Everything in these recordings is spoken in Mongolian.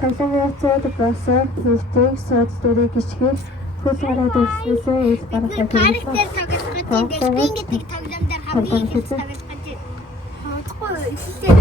Таглан яцаад босоо хөвтөг сууд дөрөв гिचгээр хөл хараад өрснөөсөө ил гарахад характер тоглох гэдэг би ингээд тоглоом дээр хамгийн их тоглох гэдэг. Хатахгүй ихтэй.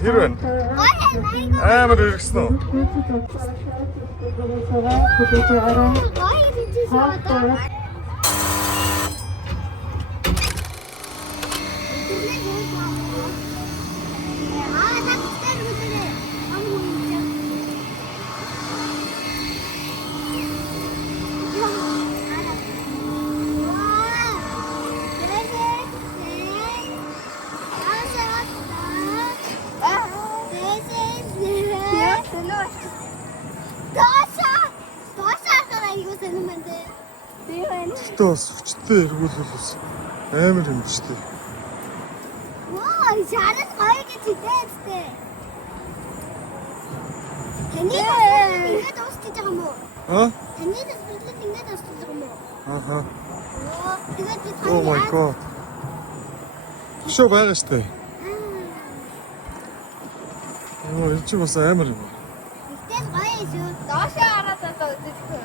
Хэрвэн амар иргсэн үү? Тос хүчтэй эргүүлүүлээс амар юм ч тий. Ваа, шарал гоё гэж хэлээдтэй. Таны ингээд дуусчих юм уу? Таны дэсбэлт ингээд дуусчих юм уу? Тэгээд би Oh my god. Шо байгаа штэ. Энэ ч бас амар юм. Тэгтээ гоё шүү. Доошоо хараад одоо үзчихгүй.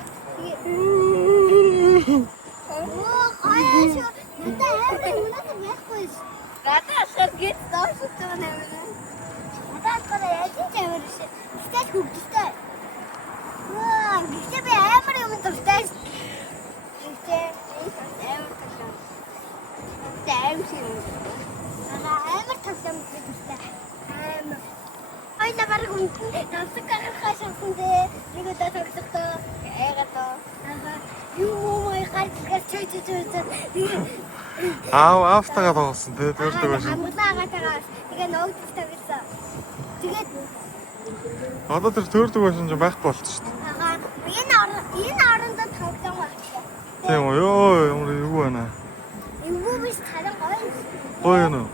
Радашаа гэж доошоо байгаа юм. Радашаа яаж ч амар шээ. Тэгтээ хөвгөлтэй. Ваа, гэхдээ би амар юм дуртай. Тэгтээ амар таглаа. Амар шиг. Амар таглаа мэдээ. Амар. Айна бараг үнэн. Намсаг гарах шансандээ нэг удаа тоглохдоо яагаад юу мой гарцгаж чөж. Автагаа тоглосон тий төрдөг байсан. Амгаагаатаа тэгээ ногдож тавьсан. Тэгээд одоо тэр төрдөг байсан ч байхгүй болчих шүү дээ. Энэ орондоо тоглоом багчаа. Тийм үү ёо ямар юу байна. Эвгүй биш таран гоё. Гоё юу?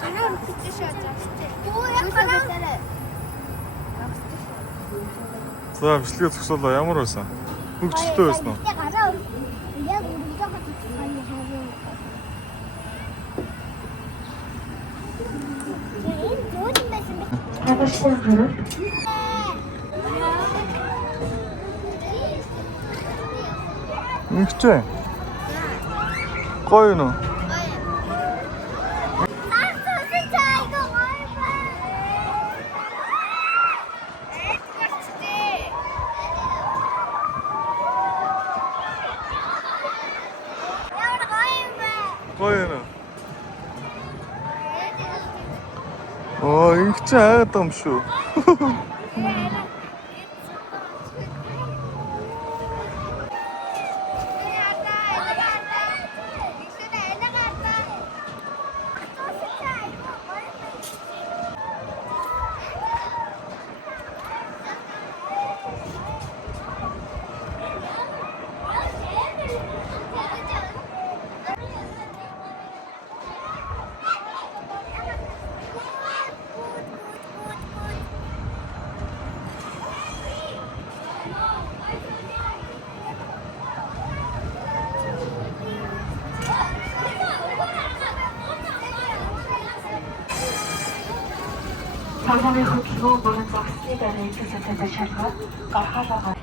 Канаа үтчих шаардлагатай. Юу яг канаа. За бичлэгээ зогсоолоо ямар байсан? Хөгжөлтэй байсан уу? Гараа яг өргөжөө хатчих байна хаа. Энэ зөөлөн байсан бэ? Ингэчээ. Гоё юу? Гоё юу? Оо, ингэ чи хайгаад юм шүү. Чамайг хөдөлгөөн бүрэн зогсны дараа эцэсэд шалгаад гарахаа.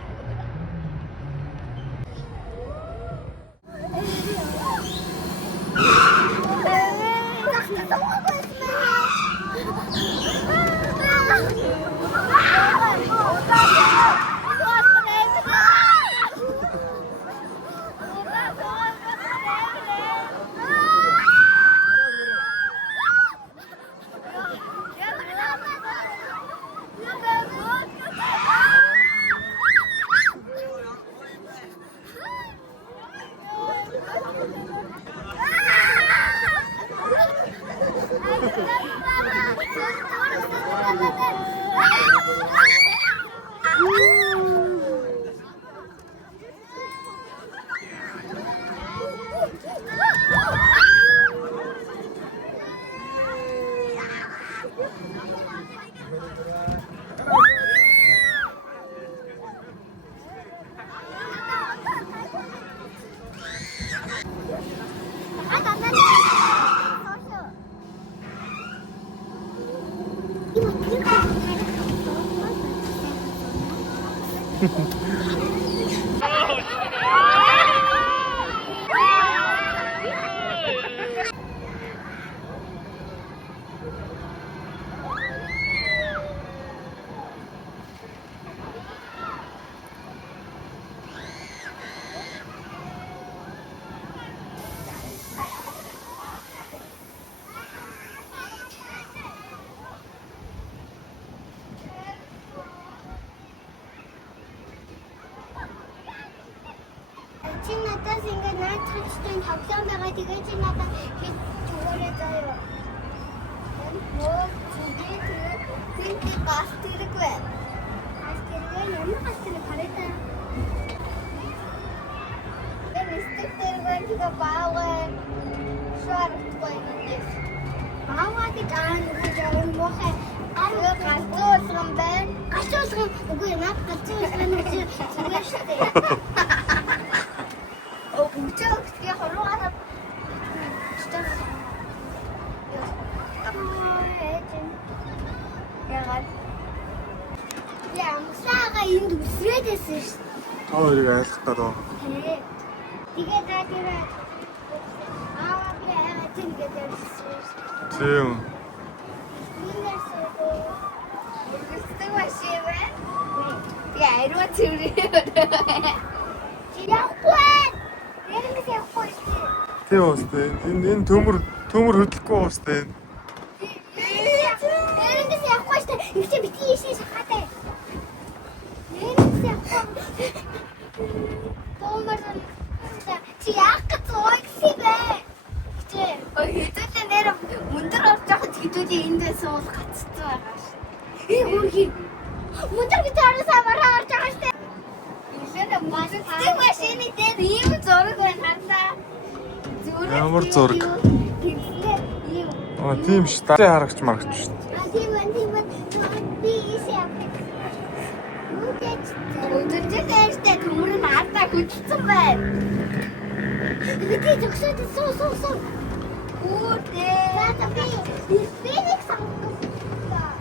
Чи надаас ингээд найз хачтай тоглоом байгаа тэгээ чи надад хийж өгөөрэй. Нөө тэгээд гас тэрэгвэ. Гас тэрэг ямар гас тэрэг хараатай. Мистер тэрэг тэгээ бааваа шаарахгүй нэг. Бааваа дэгаан нэг мохэ. Аа галзуулсан байна. Галзуулсан үгүй наад галзуулсан нэг зүгээр штэ. Үчигтэй хорвоо Ямсаага энд үсрээдсэн шүү. Та хоёрыг айлхтаад оо. Тэгээд тэр аа би аваа тийгээд ярьсан. Тийм. Иргэстэй машивэ. Би ариу цэврээ. Яахгүй. Яригс яахгүй шүү. Тийм уустай. Энэ төмөр хөдлөхгүй уустай. Яригс яахгүй шүү. Ихтэй битгий ийшээ шахаатай. Яригс яахгүй. Томорсон. Чи яах гэж ойгсивэ. Чи хэдүүлээ нэр мөндөр орж байгаа хэдүүлээ эндээс уус гаццсан байгаа шүү. Хөрхи. Мөндөр гэж харсаа мараа орж байгаа шүү. Тэг машины дээр ийм зураг байна харлаа. Ямар зураг? Аа тийм ш. Даа харагч марагч ш. Тийм байна. Би ийшээ авах. Өдөржин дээртэй төмөр нь ардаа хөдөлсөн байна. Эгэ зөвшөөд суу. Үүтэй. Наа би нэг сонгосон.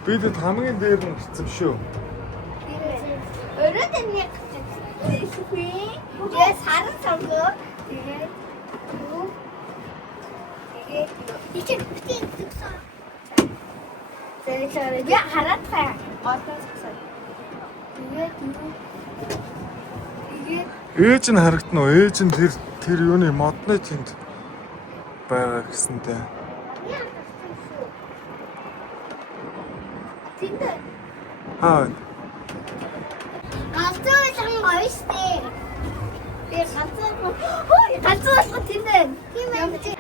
Бид хамгийн дээр нь гисцэн шүү. Өрөөд нэг тэгээд саран сонгоо. Тэгээд ичээ бүтэн зүгсэн. Тэгээд би хараад цаа. Оотоосаа. Тэгээд Ээж нь харагдана уу? Ээж нь тэр юуны модны тэнд байгаа гэсэнтэй. Тэндээ. Аа. Галзуулсан гоё штэ. Би галзуулсан тэндээ. Тийм ээ.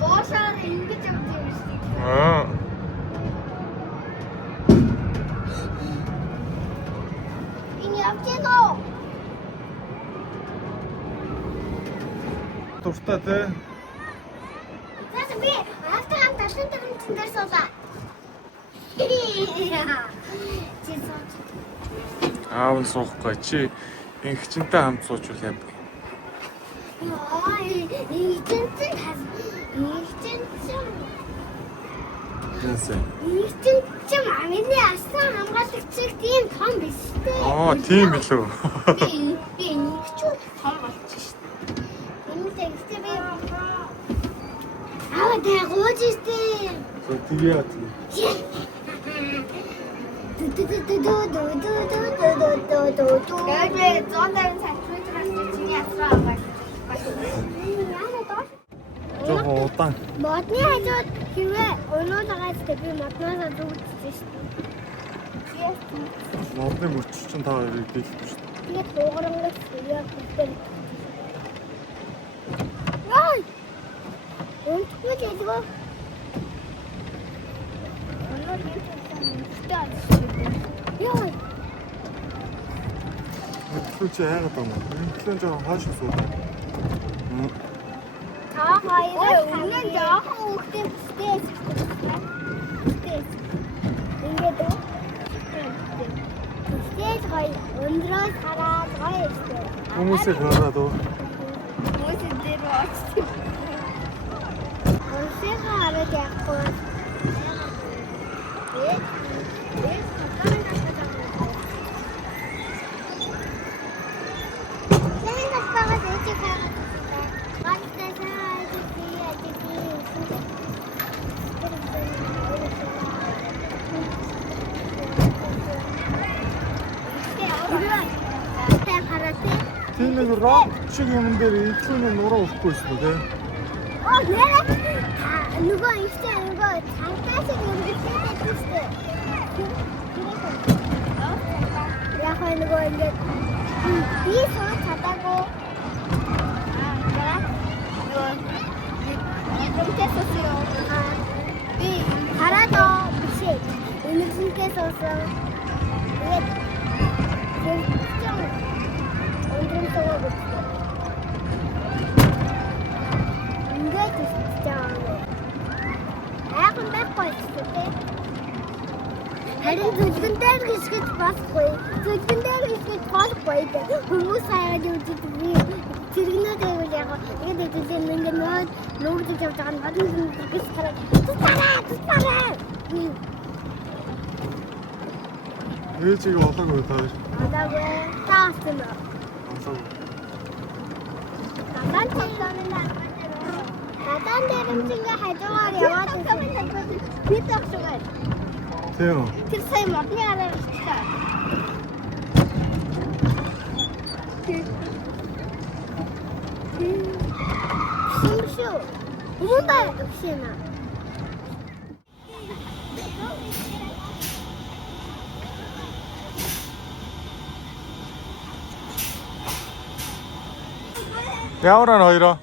Доошоор ингэж явдаг юм шиг. Аа. Энэ явчихноо. Дуртай те. Зас би Цаашны дөрмцэн дээр суулаа. Чи сууж. Аав нь суухгүй чи инхчэнтэй хамт суучвал яа. Яа, ийчэн. Ийчэн чи мамины асан хамгаалагчийг тийм том биш үү? Аа, тийм билүү. Би нэгч том болчих шүү дээ. Энэ тэгтээ би аа тэгөөж штий. Тэгээ яа. Гэрээ 180 сантиметр чиний асраа байна. Жоо удаан. Модны хажууд хэвээ өнөөдрөөс би модноосоо зүгтсэн шүү дээ. Модны мөч чинь та хоёрыг дийлэхгүй шүү. Тэгээд хуугарангаас яг бүтэн. Яй! Өнтгөл ядгаа. Өнөө юу гэдэг юм. Яй! Өглөө чи яагаад байна? Өглөө жоо хааш суу. Та хоёроо өмнө жоохон хүүхдээ стэйс. Ингээд үү? Стэйс гой өндрөө хараад гоё стэйс. Хүмүүсийг хараад уу. Хүмүүсийн дээр очсон. Хүмүүсийг хараад явахгүй. Тийм нэг рок шиг юм дээр итгэвний нуруу өгөхгүй шүү дээ. Оо нэрэ нөгөө ихтэй нөгөө цантаас юм ихтэй төстэй. Яг нөгөө ингээд би сууд чадаагүй. Би хараад бишээ. Энэсинтэй суусан. Тэгээд өндрөн төгөө өгсөн. Ингээд үсчихээ. Аахан байхгүй ч тийм. Харин зүлгэн дээр гисгэж болохгүй. Зүлгэн дээр гисгэж болохгүй. Хүмүүс хайгаад үздэг би зэрэгнээ дэвэж яг. Тэгээд тэжээ ингээд нөөдөж явж байгаа нь гадна гис хараад. Тусараа. Ээжийг олоогүй таа. Адаагүй таасан. Олоогүй. Надан дээрэмжингээ хажуугаар яваад би тагшгүй. Тийм үү. Тэр сайн модны араа өчтэй. Шимшүү. Умдаа өгшинэ. Ямар ан хоёроо?